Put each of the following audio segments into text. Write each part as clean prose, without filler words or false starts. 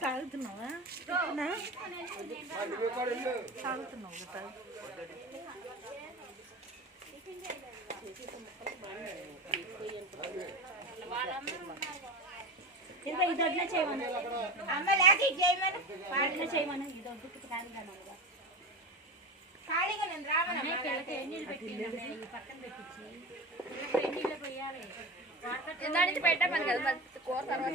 సాగుతున్నావా సాగుతున్నావు ఇంకా ఇది వడ్ల చేయమని వడ్ల చేయమని ఇది వద్దు ఖాళీగా నేను రావను ఎన్నీళ్ళు పెట్టి పక్కన పెట్టించి ఎన్నీళ్ళు పోయాలి ఎందానికి పెట్టమని కదా కూర తర్వాత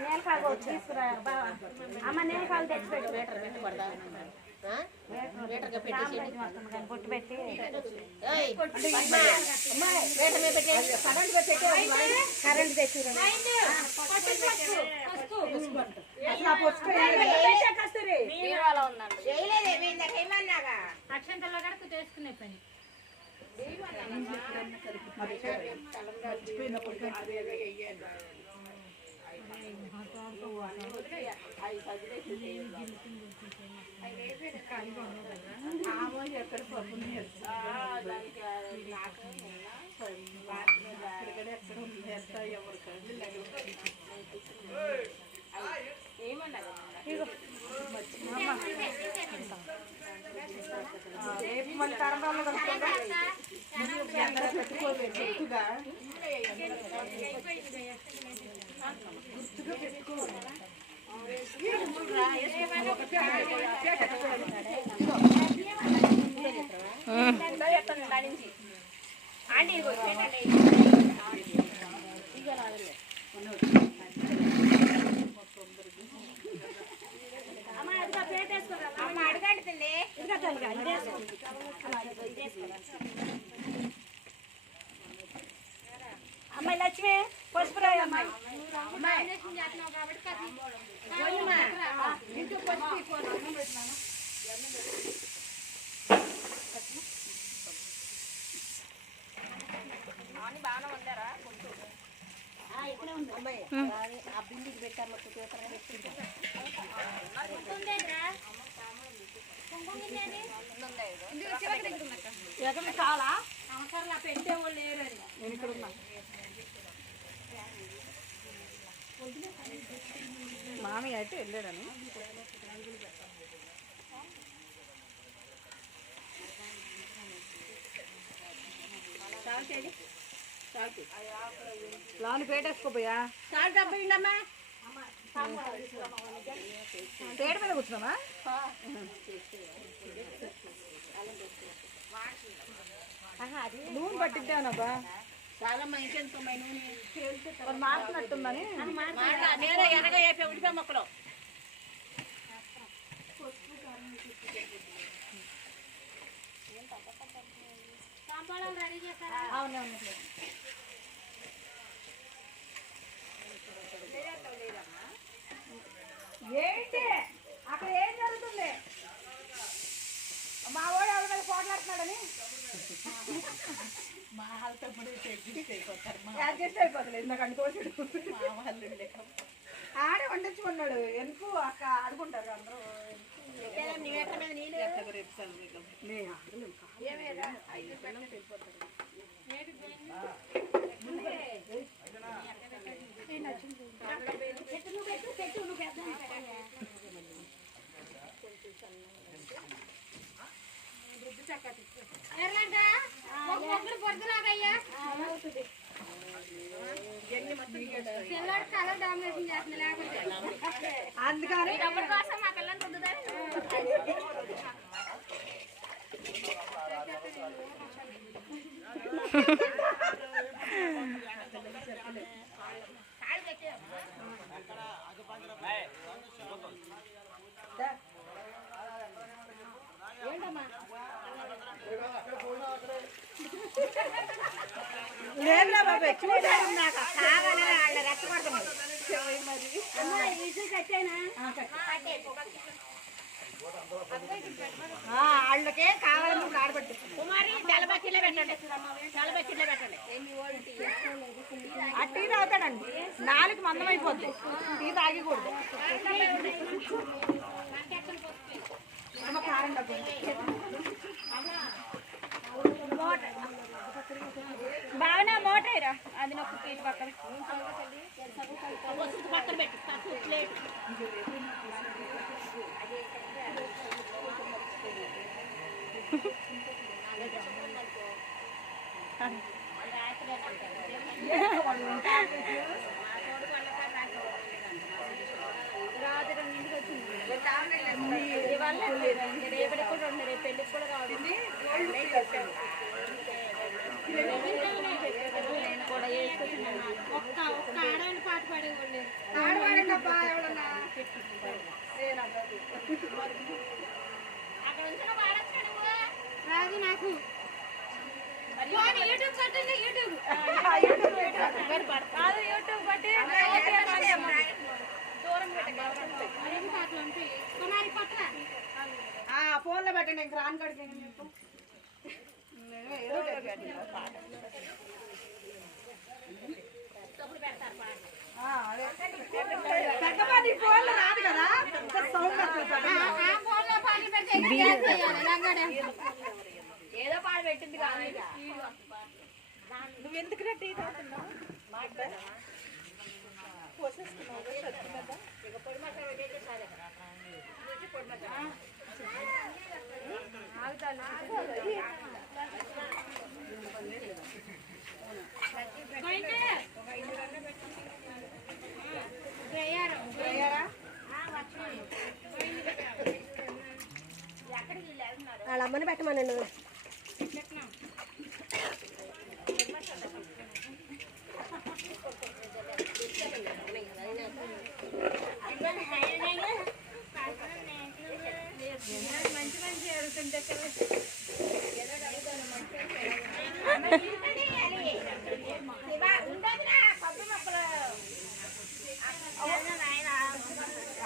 నేను కాదు తీసుకురా అమ్మ నేను కాదు తెచ్చిపెట్టు బొట్టు పెట్టి కరెంట్ తెచ్చి అక్షంతల్లో కడుకు చేసుకునే పని రేపు మళ్ళీ తరంలో పెట్టుకోలేదు గుర్తుగా పెట్టుకో అమ్మాయి లక్ష్మి పసుపురాయి అమ్మాయి బాగా వండారా ఇక్కడే ఉంది అమ్మాయి ఆ బిండికి పెట్టారు ఎక్కడ చాలా సంవత్సరాలు పెట్టే వాళ్ళు లేరని నేను ఇక్కడ ఉన్నా మామయ్య అయితే వెళ్ళాడని లాను పేటేసుకోపోయా చాలు డబ్బా పేట మీద కూర్చున్నామా నూనె పట్టిద్దానబ్బా చాలా మంచి నూనె మారుతున్నట్టుందని నేను ఎనగ ఉడిపే మొక్కలు అవునవును ఏంటి అక్కడ ఏం జరుగుతుంది మా వాడు ఎవరి మీద పోట్లాడుతున్నాడని మా వాళ్ళతో అడ్జస్ట్ అయిపోతలేదు నాకు అనుకోవచ్చుడు ఆడే వండించుకున్నాడు ఎందుకు అక్క ఆడుకుంటారు అందరూ అందుకని డబ్బుల కోసం మా పిల్లలు రుద్దుతారు లేదురా బాబు చూడాలి నాకు కావాలని వాళ్ళ రెచ్చగొడుతున్నారు వాళ్ళకే కావాలని ఇప్పుడు ఆడబట్టి కుమారి తెల్లబక్కిలో పెట్టండి, తెల్లబక్కిలో పెట్టండి. ఆ టీ తాగుతాడండి, నాలుగు మందం అయిపోద్ది, టీ తాగకూడదు. కారం డబ్బు బాగా మోటైరా అది నొక్కు పీటు పక్కన పక్కన పెట్టు ప్లేట్. రేపటికి కూడా రెండు, రేపు పెళ్ళికి కూడా రావాలి. నేను కూడా ఒక్క ఆడవాళ్ళ పాట పాడేవాళ్ళు అక్కడ ఉంచిన రాదు నాకు. యూట్యూబ్ పట్టండి, యూట్యూబ్ కాదు, యూట్యూబ్ పట్టి దూరం పెట్టండి. ఫోన్లో పెట్టండి, ఇంక రాను కడికి ఫోన్లో రాదు కదా ఏదో పాడు పెట్టింది కాదు. నువ్వు ఎందుకు టీ తాగుతున్నావు? వాళ్ళ అమ్మని పెట్టమని నువ్వు మంచి మంచి అడుగుతుంటే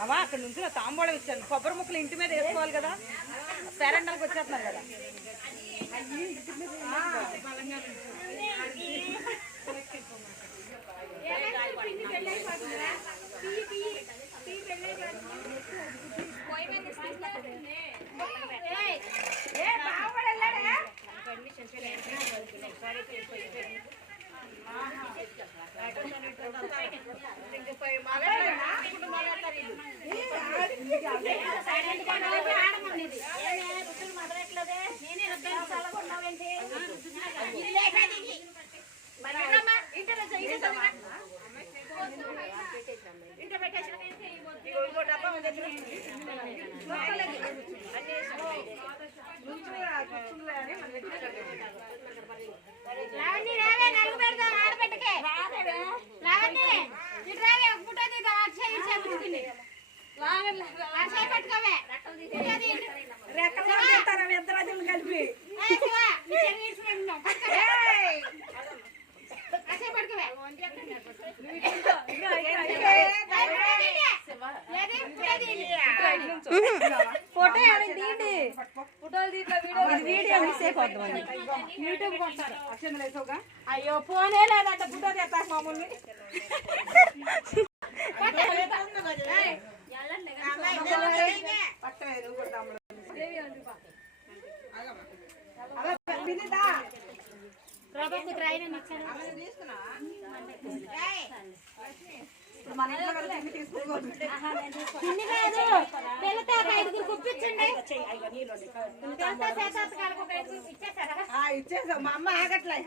అవా అక్కడ నుంచి తాంబూలం ఇచ్చాను, కొబ్బరి ముక్కలు ఇంటి మీద వేసుకోవాలి కదా, పేరెంటాలకు వచ్చేస్తున్నారు కదా. కలిపి ఫోటో తీయండి, ఫోటోలు వీడియో సేఫ్ అవుతుంది, యూట్యూబ్ కొడతారు. అక్షంతలేసోగా అయ్యో ఫోనే లేదంట, ఫోటో తెస్తారు మామూలు. మన ఇంట్లో తీసుకోకూడదు, ఇచ్చేసాం. మా అమ్మ ఆగట్లే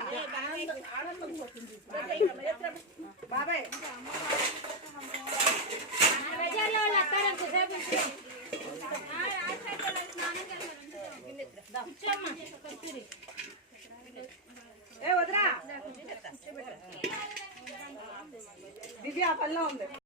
బాబాయ్. ఏ వదరా దివ్య ఆ పనిలో ఉంది.